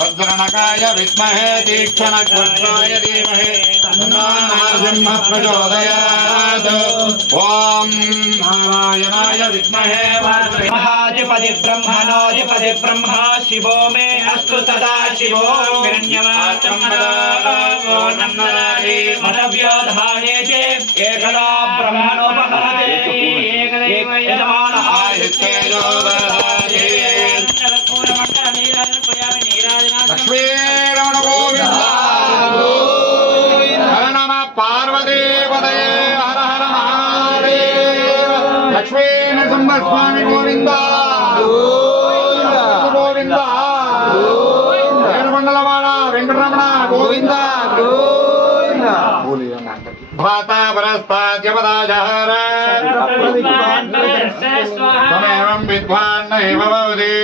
वज्रणकाय विद्महे तीक्ष्णकृष्णाय धीमहि तन्नो नरसिंहः प्रचोदयात्। ओम नारायणाय विद्महे महाधिपति ब्रह्मणोधिपति ब्रह्मा शिवो मे अस्तु सदा शिवो हिरण्यवाचं मनव्योधाने चे एकदा ब्रह्मणोपहरते एकदैवयजमानः लक्ष्मीरमण गोविंद हर नम पार्वती पदये हर हर महादेव। लक्ष्मी नरसिंहस्वामी गोविंद गोविंद वेणुमंडलवाण वेंकटरमण गोविंद भाता परस्ताद्यपदाजहर तमेवं विद्वान् नैव भवति।